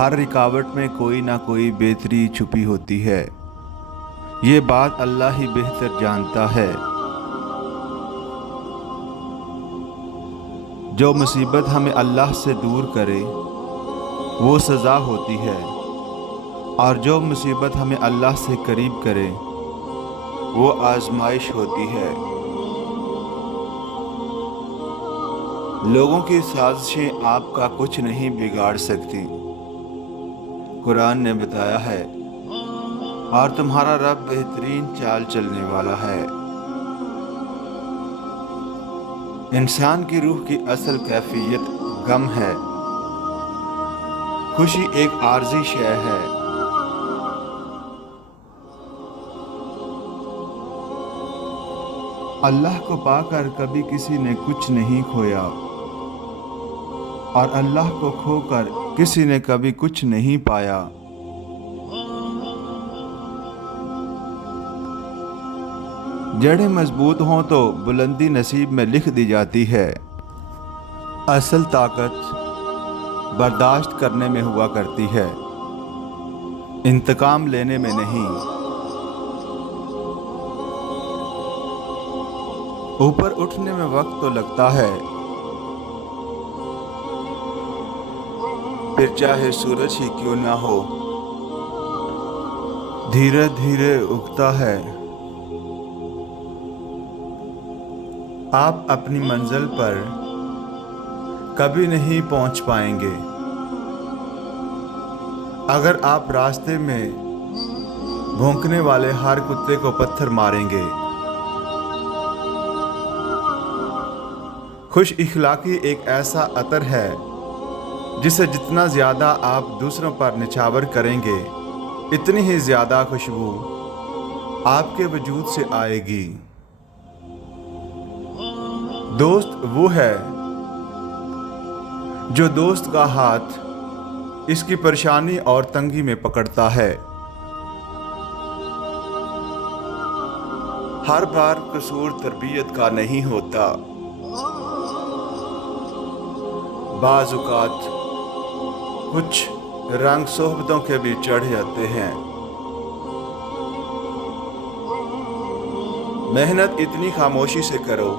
ہر رکاوٹ میں کوئی نہ کوئی بہتری چھپی ہوتی ہے۔ یہ بات اللہ ہی بہتر جانتا ہے۔ جو مصیبت ہمیں اللہ سے دور کرے وہ سزا ہوتی ہے، اور جو مصیبت ہمیں اللہ سے قریب کرے وہ آزمائش ہوتی ہے۔ لوگوں کی سازشیں آپ کا کچھ نہیں بگاڑ سکتی، قرآن نے بتایا ہے، اور تمہارا رب بہترین چال چلنے والا ہے۔ انسان کی روح کی اصل کیفیت غم ہے، خوشی ایک عارضی شے ہے۔ اللہ کو پا کر کبھی کسی نے کچھ نہیں کھویا، اور اللہ کو کھو کر کسی نے کبھی کچھ نہیں پایا۔ جڑیں مضبوط ہوں تو بلندی نصیب میں لکھ دی جاتی ہے۔ اصل طاقت برداشت کرنے میں ہوا کرتی ہے، انتقام لینے میں نہیں۔ اوپر اٹھنے میں وقت تو لگتا ہے، پھر چاہے سورج ہی کیوں نہ ہو، دھیرے دھیرے اگتا ہے۔ آپ اپنی منزل پر کبھی نہیں پہنچ پائیں گے اگر آپ راستے میں بھونکنے والے ہر کتے کو پتھر ماریں گے۔ خوش اخلاقی ایک ایسا عطر ہے جسے جتنا زیادہ آپ دوسروں پر نچھاور کریں گے اتنی ہی زیادہ خوشبو آپ کے وجود سے آئے گی۔ دوست وہ ہے جو دوست کا ہاتھ اس کی پریشانی اور تنگی میں پکڑتا ہے۔ ہر بار قصور تربیت کا نہیں ہوتا، بعض اوقات کچھ رنگ صحبتوں کے بھی چڑھ جاتے ہیں۔ محنت اتنی خاموشی سے کرو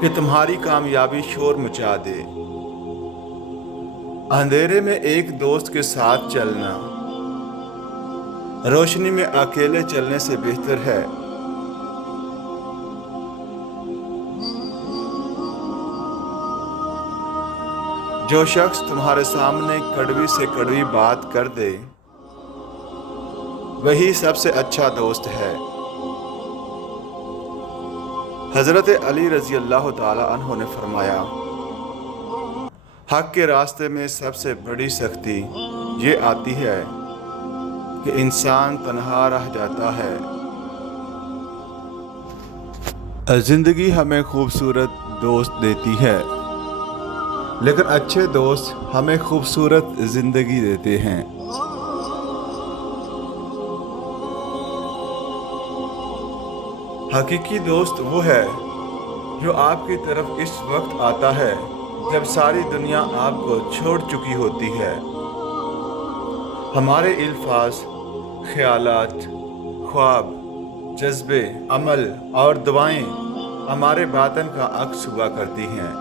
کہ تمہاری کامیابی شور مچا دے۔ اندھیرے میں ایک دوست کے ساتھ چلنا روشنی میں اکیلے چلنے سے بہتر ہے۔ جو شخص تمہارے سامنے کڑوی سے کڑوی بات کر دے وہی سب سے اچھا دوست ہے۔ حضرت علی رضی اللہ تعالی عنہ نے فرمایا، حق کے راستے میں سب سے بڑی سختی یہ آتی ہے کہ انسان تنہا رہ جاتا ہے۔ زندگی ہمیں خوبصورت دوست دیتی ہے، لیکن اچھے دوست ہمیں خوبصورت زندگی دیتے ہیں۔ حقیقی دوست وہ ہے جو آپ کی طرف اس وقت آتا ہے جب ساری دنیا آپ کو چھوڑ چکی ہوتی ہے۔ ہمارے الفاظ، خیالات، خواب، جذبے، عمل اور دعائیں ہمارے باطن کا عکس ہوا کرتی ہیں۔